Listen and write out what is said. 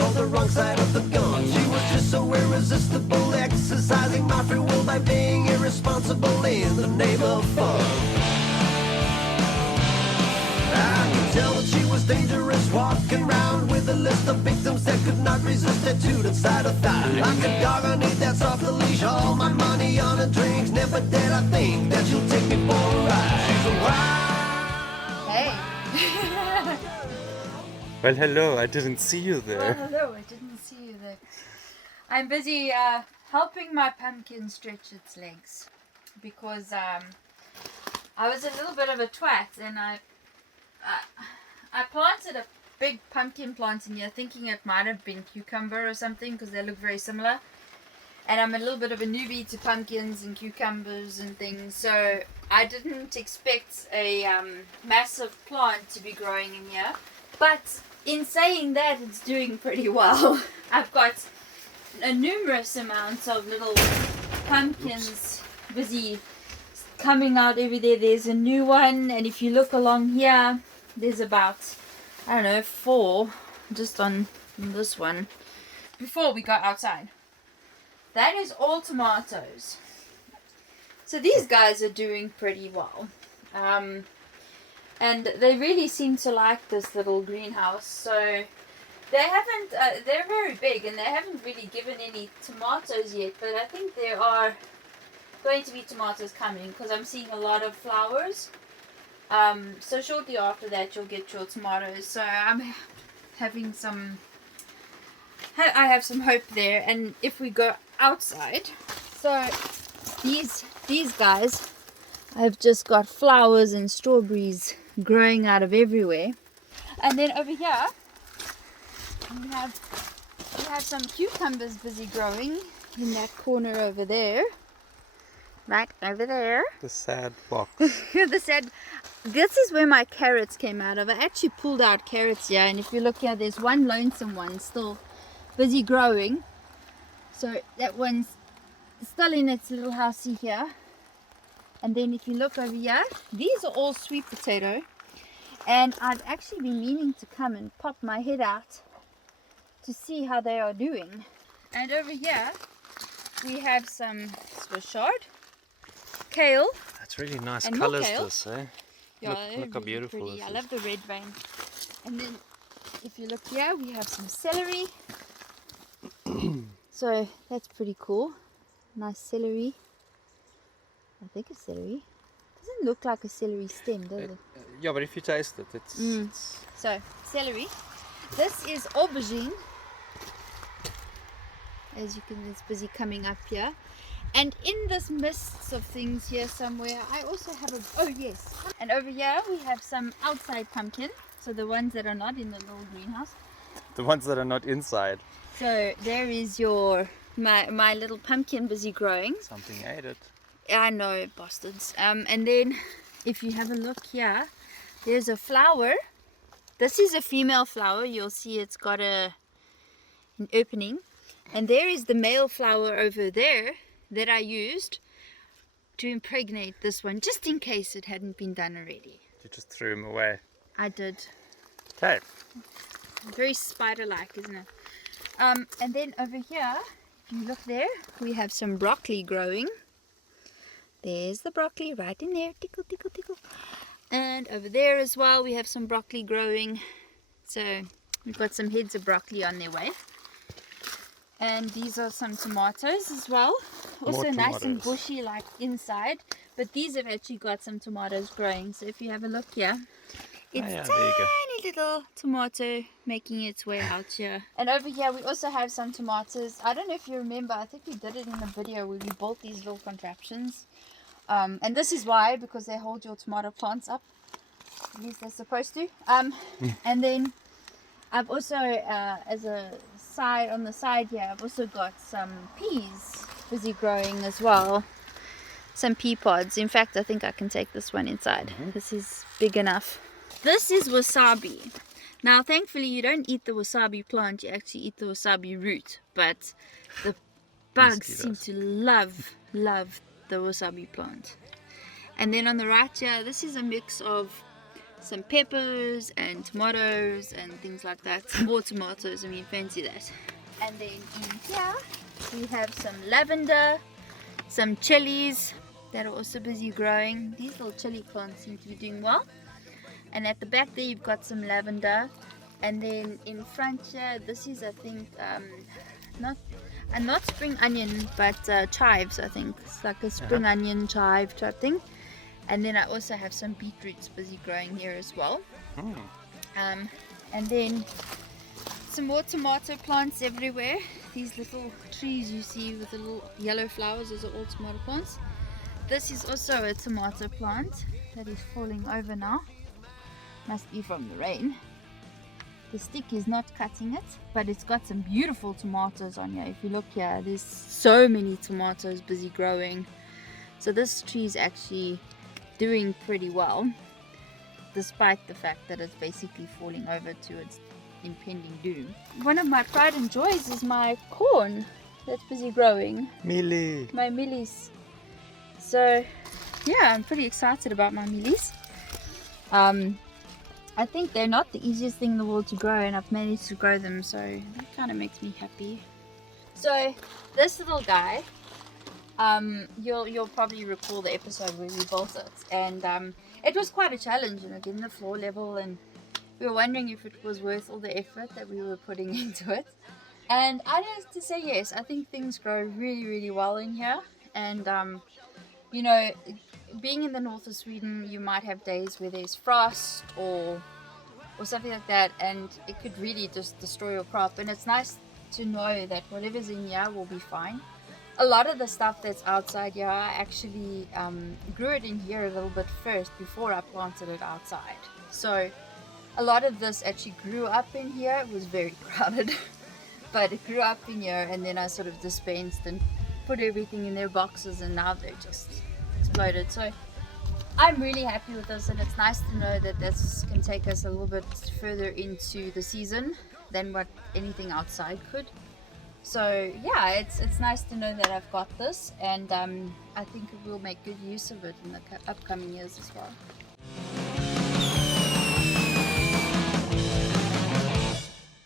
on the wrong side of the gun. She was just so irresistible, exercising my free will by being irresponsible in the name of fun. I could tell that she was dangerous, walking around with a list of victims that could not resist attitude inside her thigh. Like a dog on it that's off the leash, all my money on her drinks. Never did I think that she'll take me for a ride. She's a wild. Hey. Well, hello, I didn't see you there. Well, hello, I didn't see you there. I'm busy helping my pumpkin stretch its legs because I was a little bit of a twat, and I planted a big pumpkin plant in here thinking it might have been cucumber or something because they look very similar. And I'm a little bit of a newbie to pumpkins and cucumbers and things, so I didn't expect a massive plant to be growing in here. But in saying that, it's doing pretty well. I've got a numerous amounts of little pumpkins busy coming out every day. There's a new one, and if you look along here, there's about, I don't know, 4 just on this one before we got outside. That is all tomatoes. So these guys are doing pretty well. And they really seem to like this little greenhouse. So they haven't, they're very big and they haven't really given any tomatoes yet. But I think there are going to be tomatoes coming because I'm seeing a lot of flowers. So shortly after that you'll get your tomatoes. So I'm having some, I have some hope there. And if we go outside, so these guys, I've just got flowers and strawberries growing out of everywhere. And then over here we have some cucumbers busy growing in that corner over there. Right over there. The sad box. This is where my carrots came out of. I actually pulled out carrots here, and if you look here, there's one lonesome one still busy growing. So that one's still in its little housey here. And then if you look over here, these are all sweet potato. And I'd actually been meaning to come and pop my head out to see how they are doing. And over here, we have some Chard, Kale. That's really nice and colors, kale. this, eh? Yeah, look how beautiful pretty. this I is. love the red vein. And then if you look here, we have some celery. So that's pretty cool. Nice celery. I think it's celery. Doesn't look like a celery stem, does it? Yeah, but if you taste it, it's So, celery. This is aubergine. As you can, it's busy coming up here. And in this midst of things here somewhere, I also have a, oh yes. And over here we have some outside pumpkin. So the ones that are not in the little greenhouse. the ones that are not inside. So there is your, my little pumpkin busy growing. Something ate it. I know, bastards. And then if you have a look here, there's a flower. This is a female flower. You'll see it's got an opening. And there is the male flower over there that I used to impregnate this one, just in case it hadn't been done already. You just threw them away. I did. Okay. Very spider-like, isn't it? And then over here, if you look there, we have some broccoli growing. There's the broccoli right in there. Tickle, tickle, tickle. And over there as well, we have some broccoli growing. So we've got some heads of broccoli on their way. And these are some tomatoes as well. Also More nice and tomatoes. bushy like inside. But these have actually got some tomatoes growing. So if you have a look here, it's yeah, there you go. tiny little tomato making its way out here. And over here we also have some tomatoes. I don't know if you remember, I think we did it in the video where we built these little contraptions. And this is why, because they hold your tomato plants up. At least they're supposed to. And then I've also, as a side, on the side here, I've also got some peas busy growing as well. Some pea pods. In fact, I think I can take this one inside. This is big enough. This is wasabi. Now, thankfully, you don't eat the wasabi plant. You actually eat the wasabi root. But the bugs seem to love the wasabi plant. And then on the right here, this is a mix of some peppers and tomatoes and things like that. More tomatoes, I mean, fancy that. And then in here we have some lavender, some chilies that are also busy growing. These little chili plants seem to be doing well. And at the back there you've got some lavender. And then in front here, this is, I think, not spring onion, but chives, I think. It's like a spring onion chive type thing. And then I also have some beetroots busy growing here as well. And then some more tomato plants everywhere. These little trees you see with the little yellow flowers, those are all tomato plants. This is also a tomato plant that is falling over now. Must be from the rain. The stick is not cutting it, but it's got some beautiful tomatoes on here. If you look here, there's so many tomatoes busy growing. So this tree is actually doing pretty well, despite the fact that it's basically falling over to its impending doom. One of my pride and joys is my corn that's busy growing. Millie. My millies. So yeah, I'm pretty excited about my millies. I think they're not the easiest thing in the world to grow, and I've managed to grow them, so that kind of makes me happy. So this little guy, you'll probably recall the episode where we built it, and it was quite a challenge, getting the floor level, and we were wondering if it was worth all the effort that we were putting into it. And I have to say yes, I think things grow really, really well in here. And being in the north of Sweden, you might have days where there's frost or something like that, and it could really just destroy your crop. And it's nice to know that whatever's in here will be fine. A lot of the stuff that's outside here, I actually grew it in here a little bit first before I planted it outside. So a lot of this actually grew up in here. It was very crowded, but it grew up in here, and then I sort of dispensed and put everything in their boxes, and now they're just exploded. So I'm really happy with this, and it's nice to know that this can take us a little bit further into the season than what anything outside could. So yeah, it's nice to know that I've got this, and I think we'll make good use of it in the upcoming years as well.